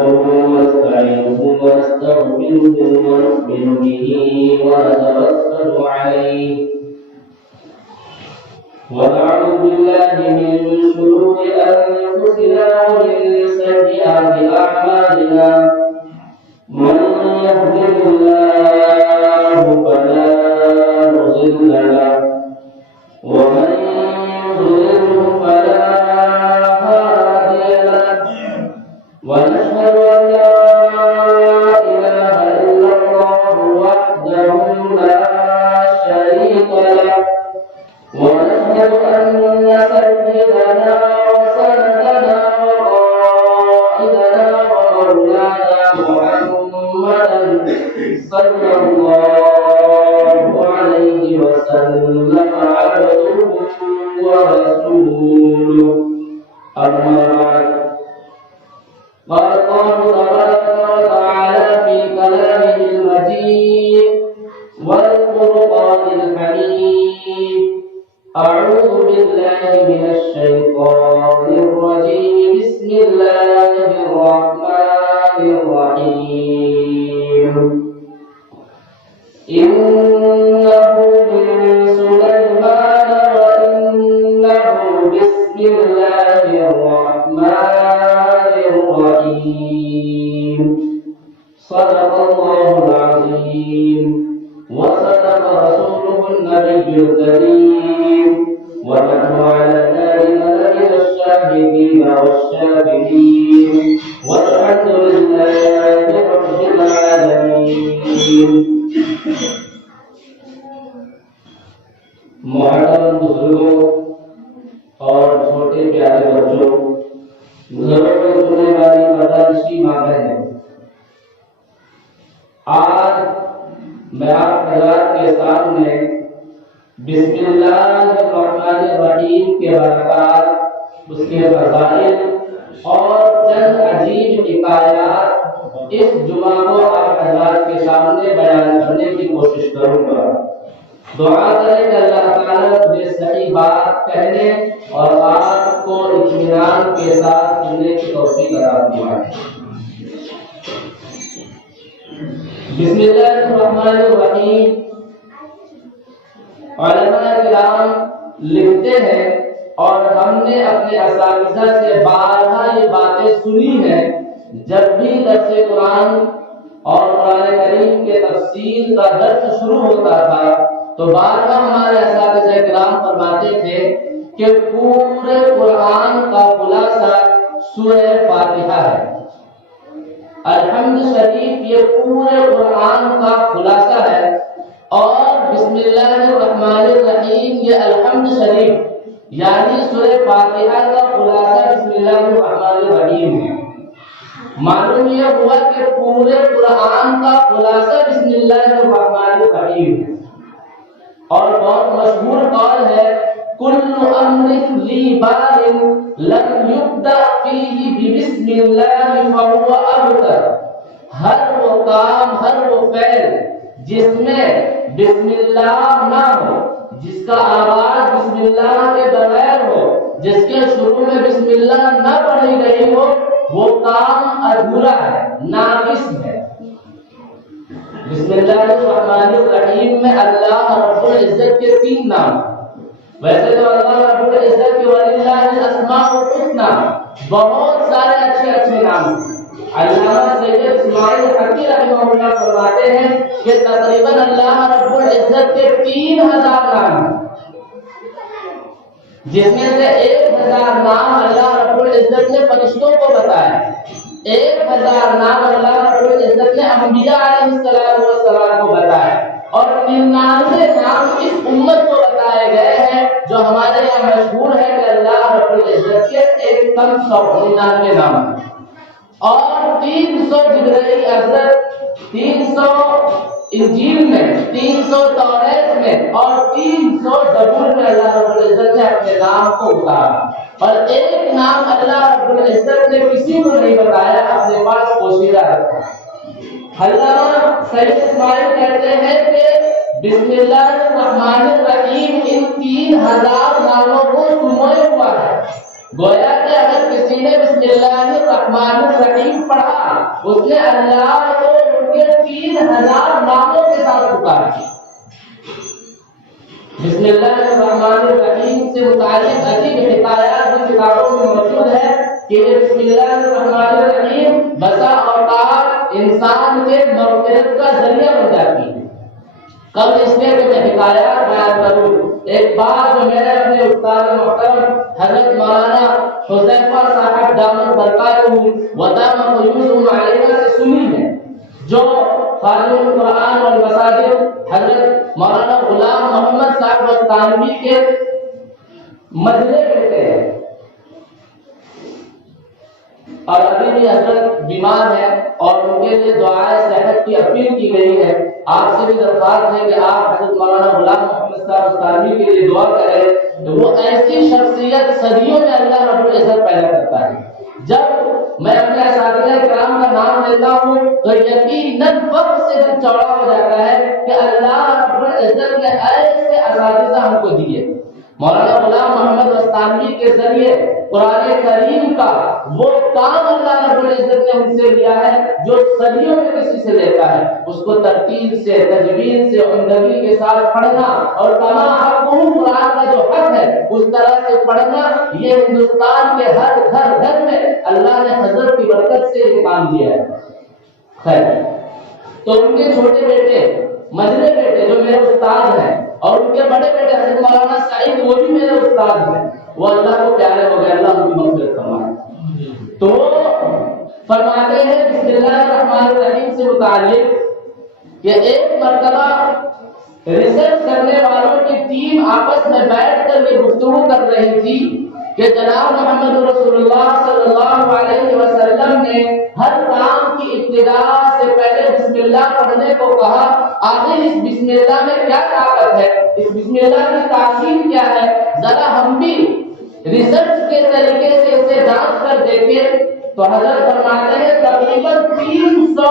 نحمده ونستعينه ونستغفره ونؤمن به ونتوكل عليه ونعوذ بالله من شرور أنفسنا ومن سيئات أعمالنا من يهده الله فلا مضل له ومن يضلل فلا هادي له ونشهد أن لا إله إلا الله وحده لا شريك له ونشهد أن سيدنا وسندنا وقائدنا ومولانا محمدا صلى الله عليه وسلم عبده ورسوله أما بعد قال الله تبارك وتعالى في كلامه المجيد والقرآن الحميد أعوذ بالله من الشيطان الرجيم بسم الله الرحمن الرحيم إنه من سليمان وإنه بسم الله الرحمن الرحيم صدق الله العظيم وصدق رسوله النبي الكريم ونحن على ذلك لمن الشاهدين والشاكرين والحمد لله رب العالمين محترم بزرگوں اور چھوٹے پیارے بچوں گھروں میں سننے والی مدرسی ماں بہنیں آج میں آپ حضرات کے سامنے بسم اللہ الرحمن الرحیم کے برکات اس کے فضائل اور چند عجیب حکایات اس جمعہ کو آپ حضرات کے سامنے بیان کرنے کی کوشش کروں گا دعا کریں کہ اللہ تعالیٰ مجھے صحیح بات کہنے اور آپ کو اطمینان کے ساتھ سننے کی توفیق عطا فرمائے بسم اللہ الرحمن الرحیم علماء کرام لکھتے ہیں اور ہم نے اپنے اساتذہ سے بارہا یہ باتیں سنی ہیں جب بھی درس قرآن اور قرآن کریم کے تفسیر کا درس شروع ہوتا تھا تو بارہا ہمارے اساتذہ کرام فرماتے تھے کہ پورے قرآن کا خلاصہ سورہ فاتحہ ہے الحمد شریف یہ پورے قرآن کا خلاصہ ہے اور بسم اللہ الرحمن الرحیم یہ الحمد شریف یعنی سورہ فاتحہ کا خلاصہ بسم اللہ الرحمن الرحیم ہے معلوم یہ ہوا کہ پورے قرآن کا خلاصہ بسم اللہ الرحمن الرحیم ہے اور بہت مشہور قول ہے کل امر ذی بال لم یبدأ فیہ بسم اللہ فهو ابتر ہر وہ کام ہر وہ فعل جس میں بسم اللہ نہ ہو جس کا آغاز بسم اللہ کے بغیر ہو جس کے شروع میں بسم اللہ نہ پڑھی گئی ہو وہ کام ادھورا ہے ناقص ہے بسم اللہ الرحمن الرحیم میں اللہ رب العزت کے 3 نام ویسے تو اللہ رب العزت کے وللہ الاسماء الحسنى بہت سارے اچھے نام علامہ سید اسماعیل حقی رحمہ اللہ فرماتے ہیں کہ تقریباً اللہ رب العزت کے 3000 نام جس میں سے 1000 نام اللہ رب العزت نے فرشتوں کو بتایا 1000 نام اللہ رب العزت نے انبیاء علیہ السلام کو بتایا اور 99 نام اس امت کو بتائے گئے ہیں جو ہمارے یہاں مشہور ہے کہ اللہ رب العزت کے 199 نام اور 300 جبرائیل حضرت 300 انجیل میں 300 توریت میں اور 300 زبور میں اللہ رب العزت نے اپنے نام کو اتارا اور ایک نام اللہ رب العزت نے کسی کو نہیں بتایا اپنے پاس پوشیدہ رکھا علامہ سید اسماعیل کہتے ہیں کہ بسم اللہ الرحمن الرحیم ان 3000 ناموں کو سموئے ہوا ہے گویا کہ اگر کسی نے بسم اللہ الرحمن الرحمن الرحیم پڑھا، اس نے اللہ کو ان کے 3000 ناموں کے ساتھ پکارا۔ بسم اللہ الرحمن الرحیم سے متعلق عجیب حکایات بھی کتابوں میں موجود ہے کہ بسم اللہ الرحمن الرحیم بسا اوقات انسان کے مغفرت کا ذریعہ بن جاتی ہے۔ قبل اس کے میں حکایات بیان کروں، ایک بات جو میں نے اپنے استاد محترم حضرت مولانا حذیفہ صاحب دامت برکاتہ ودامت فیوضہم علیہ سے سنی ہے، جو خادم القرآن والمساجد حضرت مولانا غلام محمد صاحب وستانوی کے مجلے بیٹے ہیں، اور ابھی بھی حضرت بیمار ہے اور ان کے لیے دعائے صحت کی اپیل کی گئی ہے۔ آپ سے بھی درخواست ہے کہ آپ حضرت مولانا غلام محمد صاحب وستانوی کے لیے دعا کریں۔ وہ ایسی شخصیت صدیوں میں اللہ رب العزت پیدا کرتا ہے۔ جب میں اپنے اساتذہ کرام کا نام لیتا ہوں تو یقیناً فخر سے دل چوڑا ہو جاتا ہے کہ اللہ رب العزت نے ایسے اساتذہ ہم کو دیے۔ مولانا غلام محمد وستانوی کے ذریعے قرآن کریم کا وہ کام اللہ رب العزت نے ان سے لیا ہے جو صدیوں میں کسی سے لیتا ہے، اس کو ترتیب سے، تجوید سے، عمدگی کے ساتھ پڑھنا اور کما حقہ قرآن کا جو حق ہے اس طرح سے پڑھنا، یہ ہندوستان کے ہر گھر میں اللہ نے حضرت کی برکت سے یہ کام دیا ہے۔ خیر، تو ان کے چھوٹے بیٹے مجلے بیٹے جو میرے استاد ہیں اور ان کے بڑے بیٹے حضرت مولانا سعید وہ بھی میرے استاد ہیں، وہ اللہ کو پیارے ہو گئے، اللہ ان کی مغفرت فرمائے۔ تو فرماتے ہیں بسم اللہ الرحمن الرحیم سے متعلق کہ ایک مرتبہ ریسرچ کرنے والوں کی ٹیم آپس میں بیٹھ کر یہ گفتگو کر رہی تھی کہ جناب محمد رسول اللہ صلی اللہ علیہ وسلم نے ہر کام کی ابتدا سے پہلے بسم اللہ پڑھنے کو کہا، آخر اس بسم اللہ میں کیا طاقت ہے، اس بسم اللہ کی تاثیر کیا ہے، ذرا ہم بھی ریسرچ کے طریقے سے اسے جانچ کر دیکھیں۔ تو حضرت فرماتے ہیں تقریباً 300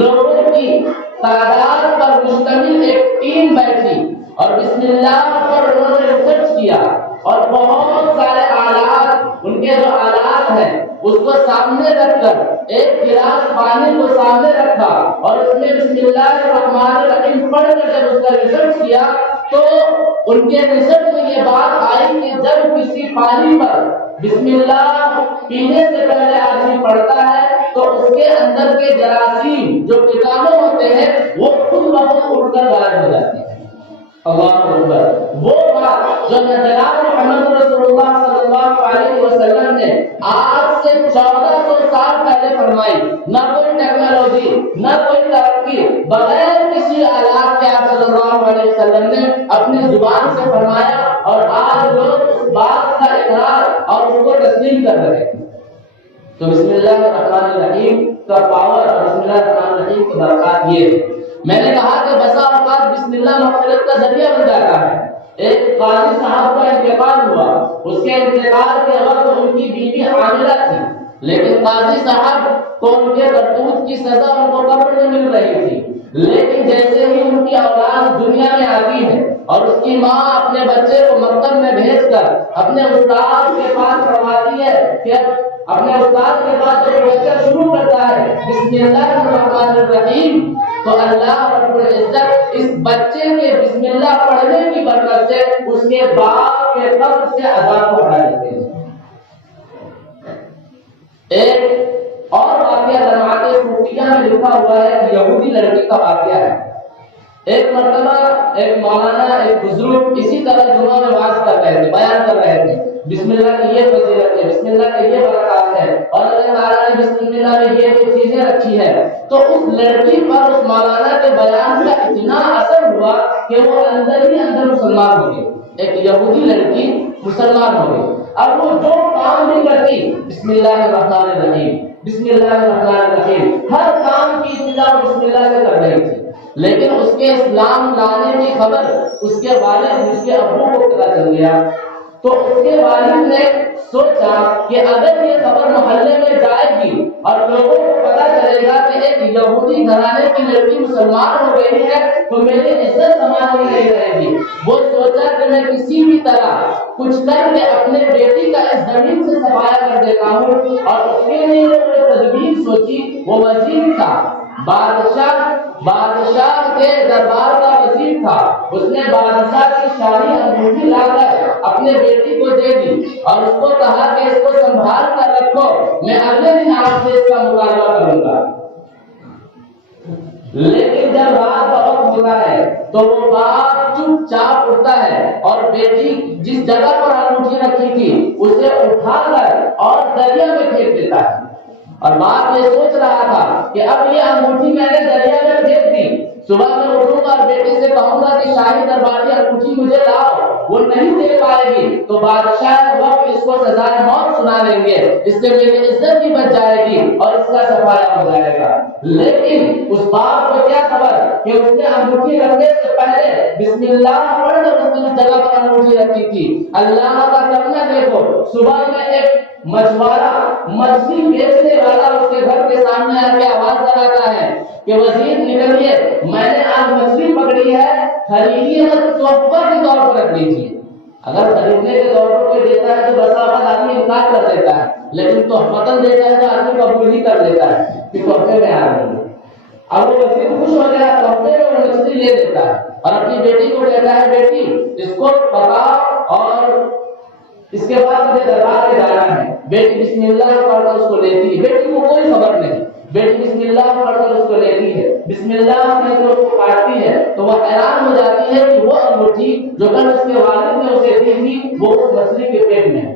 لوگوں کی تعداد پر مشتمل ایک ٹیم بیٹھی اور بسم اللہ پر انہوں نے ریسرچ کیا اور بہت سارے آلات، ان کے جو آلات ہیں اس کو سامنے رکھ کر ایک گلاس پانی کو سامنے رکھا اور اس میں بسم اللہ الرحمن الرحیم پڑھ کر جب اس کا ریسرچ کیا تو ان کے ریسرچ میں یہ بات آئی کہ جب کسی پانی پر بسم اللہ پینے سے پہلے آدمی پڑھتا ہے تو اس کے اندر کے جراثیم جو کیٹانو ہوتے ہیں وہ خود بخود اڑ کر غائب ہو جاتے ہیں۔ اللہ اکبر، وہ بات جو جناب محمد رسول اللہ صلی اللہ علیہ وسلم نے آج سے 1400 سال پہلے فرمائی، نہ کوئی ٹیکنالوجی نہ کوئی ترقی، بغیر کسی آلات کے آپ صلی اللہ علیہ وسلم نے اپنی زبان سے فرمایا اور آج لوگ اس بات کا اقرار اور اس کو تسلیم کر رہے ہیں۔ تو بسم اللہ الرحمن الرحیم کا پاور اور بسم اللہ الرحمن الرحیم کی برکات یہ ہے۔ میں نے کہا کہ بسا اوقات بسم اللہ مغفرت کا ذریعہ بن جاتا ہے۔ ایک قاضی صاحب کا انتقال ہوا، اس کے انتقال کے وقت ان کی بیوی حاملہ تھی، لیکن قاضی صاحب کو ان کے کرتوت کی سزا ان کو قبر میں مل رہی تھی، لیکن جیسے ہی ان کی اولاد دنیا میں آتی ہے اور اس کی ماں اپنے بچے کو مکتب میں بھیج کر اپنے استاد کے پاس پڑھواتی ہے کہ اپنے استاد کے پاس جب بچہ شروع کرتا ہے بسم اللہ الرحمن الرحیم تو اللہ رب العزت اس بچے کے بسم اللہ پڑھنے کی برکت سے اس کے باپ کے قبر سے عذاب کو ہٹا دیتے ہیں۔ ایک اور واقعہ لمحات صوفیہ میں لکھا ہوا ہے کہ یہودی لڑکی کا واقعہ ہے۔ ایک مرتبہ ایک مولانا ایک بزرگ اسی طرح جمعہ میں واعظ کر رہے تھے، بیان کر رہے تھے، بسم اللہ کی یہ فضیلت ہے، بسم اللہ کی یہ برکات ہے اور اللہ تعالیٰ نے بسم اللہ میں یہ چیزیں رکھی ہے۔ تو اس لڑکی پر اس مولانا کے بیان کا اتنا اثر ہوا کہ وہ اندر ہی اندر مسلمان ہو گئی، ایک یہودی لڑکی مسلمان ہو گئی۔ اب وہ جو کام بھی کرتی بسم اللہ الرحمن الرحیم بسم اللہ الرحمن الرحیم، ہر کام کی ابتدا بسم اللہ سے کر رہی تھی، لیکن اس کے اسلام لانے کی خبر اس کے والد اس کے ابو کو پتہ چل گیا تو اس کے والد نے سوچا کہ اگر یہ خبر محلے میں جائے گی اور لوگوں کو پتا چلے گا کہ ایک یہودی گھرانے کی لڑکی مسلمان ہو گئی ہے تو میری عزت سنبھالنی نہیں رہے گی۔ وہ سوچا کہ میں کسی بھی طرح کچھ کر کے اپنے بیٹی کا اس زمین سے صفایا کر دیتا ہوں، اور اس کے لیے جو تدبیر سوچی وہ وزیر تھا، بادشاہ کے دربار کا وزیر تھا۔ اس نے بادشاہ کی شاہی انگوٹھی لا کر اپنے بیٹی کو دے دی اور اس کو کہا کہ اس کو سنبھال کر رکھو، میں اگلے دن آپ سے اس کا مطالبہ کروں گا۔ لیکن جب رات کا وقت ہوتا ہے تو وہ باپ چپ چاپ اٹھتا ہے اور بیٹی جس جگہ پر انگوٹھی رکھی تھی اسے اٹھا کر اور دریا میں پھینک دیتا ہے۔ اور باپ یہ سوچ رہا تھا کہ اب یہ انگوٹھی میں نے دریا میں پھینک دی، صبح میں اٹھوں گا اور بیٹی سے کہوں گا کہ شاہی درباری انگوٹھی مجھے لاؤ، وہ نہیں دے پائے گی تو بادشاہ وقت اس کو سزائے موت سنا دیں گے، اس سے میری عزت بھی بچ جائے گی اور اس کا صفایا ہو جائے گا۔ لیکن اس باپ کو کیا خبر کہ اس نے انگوٹھی رکھنے سے پہلے بسم اللہ پڑھ کر اس نے جگہ پر انگوٹھی رکھی تھی۔ اللہ کا کرنا دیکھو، صبح میں ایک مچھوارا مچھلی بیچنے والا اس کے گھر کے سامنے آ کے آواز لگاتا ہے کہ وزیر نکلیے، میں نے آج مچھلی پکڑی ہے، خریدیے مت، تحفہ کے طور پر رکھ لیجیے۔ اگر خریدنے کے طور پر کوئی دیتا ہے تو بس آدمی انکار کر دیتا ہے، لیکن تحفتاً دیتا ہے تو آدمی قبول ہی کر لیتا ہے کہ تحفے میں آ رہی ہے۔ اب وہ وزیر خوش ہو گیا، تحفے میں وہ مچھلی لے لیتا ہے اور اپنی بیٹی کو کہتا ہے بیٹی اس کو پکاؤ اور اس کے بعد مجھے دربار میں جانا ہے۔ بیٹی بسم اللہ پڑھ کر اس کو لیتی ہے، بیٹی کو کوئی خبر نہیں، بیٹی بسم اللہ پڑھ کر اس کو لیتی ہے، بسم اللہ کہہ کر اس کو کاٹتی ہے تو وہ حیران ہو جاتی ہے کہ وہ انگوٹھی جو کل اس کے والد نے اسے دی تھی وہ اس مچھلی کے پیٹ میں ہے۔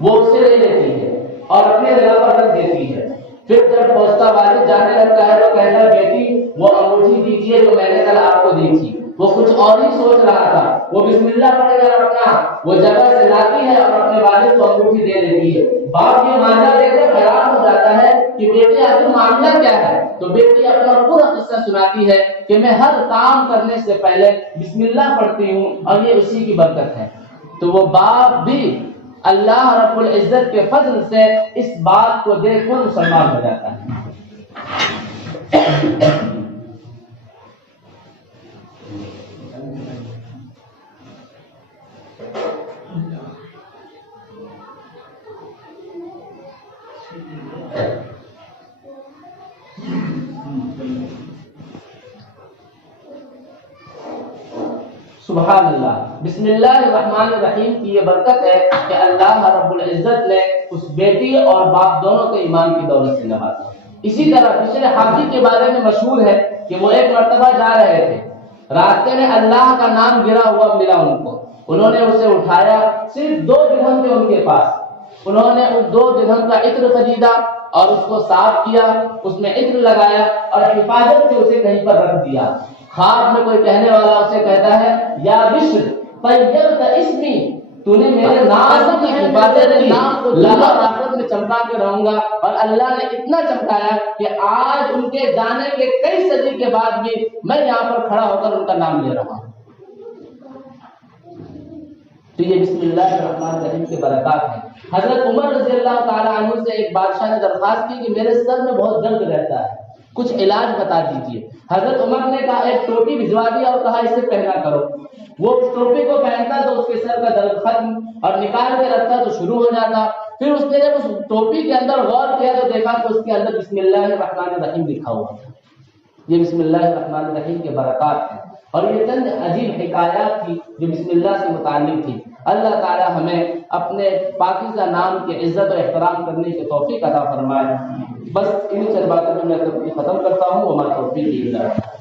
وہ اسے لے لیتی ہے اور اپنے جگہ پر رکھ دیتی ہے۔ پھر جب پوچھتا والد جانے لگتا ہے تو کہتا ہے بیٹی وہ انگوٹھی دیجیے جو میں نے کل آپ کو دی تھی۔ وہ کچھ اور ہی سوچ رہا تھا، وہ بسم اللہ پڑھ کر اپنا وہ جگہ سے لاتی ہے اور اپنے والد کو انگوٹھی دے دیتی ہے۔ باپ یہ معاملہ دیکھ کر حیران ہو جاتا ہے کہ بیٹے آخر معاملہ کیا ہے؟ تو بیٹی اپنا پورا قصہ سناتی ہے کہ میں ہر کام کرنے سے پہلے بسم اللہ پڑھتی ہوں اور یہ اسی کی برکت ہے۔ تو وہ باپ بھی اللہ رب العزت کے فضل سے اس بات کو دیکھ کر مسلمان ہو جاتا ہے۔ سبحان اللہ، بسم اللہ الرحمن الرحیم کی یہ برکت ہے کہ اللہ رب العزت نے اس بیٹی اور باپ دونوں کو ایمان کی دولت سے نوازا۔ اسی طرح پچھلے حافظ کے بارے میں مشہور ہے کہ وہ ایک مرتبہ جا رہے تھے، راستے میں اللہ کا نام گرا ہوا ملا ان کو، انہوں نے اسے اٹھایا، صرف 2 درہم تھے ان کے پاس، انہوں نے اس 2 درہم کا عطر خریدا اور اس کو صاف کیا، اس میں عطر لگایا اور حفاظت سے اسے کہیں پر رکھ دیا۔ خواب میں کوئی کہنے والا اسے کہتا ہے یا بشر طیبت اسمی، تو نے میرے نام کی حفاظت کی، نام کو دنیا اور آخرت میں چمکا کے رہوں گا۔ اور اللہ نے اتنا چمکایا کہ آج ان کے جانے کے کئی صدی کے بعد بھی میں یہاں پر کھڑا ہو کر ان کا نام لے رہا ہوں۔ تو یہ بسم اللہ الرحمن الرحیم کے برکات ہیں۔ حضرت عمر رضی اللہ تعالیٰ عنہ سے ایک بادشاہ نے درخواست کی کہ میرے سر میں بہت درد رہتا ہے، کچھ علاج بتا دیجیے۔ حضرت عمر نے کہا ایک ٹوپی بھجوا دیا اور کہا اسے پہنا کرو۔ وہ اس ٹوپی کو پہنتا تو اس کے سر کا درد ختم، اور نکال کے رکھتا تو شروع ہو جاتا۔ پھر اس نے جب اس ٹوپی کے اندر غور کیا تو دیکھا کہ اس کے اندر بسم اللہ الرحمن الرحیم لکھا ہوا تھا۔ یہ بسم اللہ الرحمن الرحیم کے برکات ہیں، اور یہ چند عجیب حکایات تھی جو بسم اللہ سے متعلق تھی۔ اللہ تعالی ہمیں اپنے پاکیزہ نام کی عزت و احترام کرنے کی توفیق عطا فرمائے۔ بس انہی چند باتوں میں میں ختم کرتا ہوں۔ وما توفیقی الا باللہ۔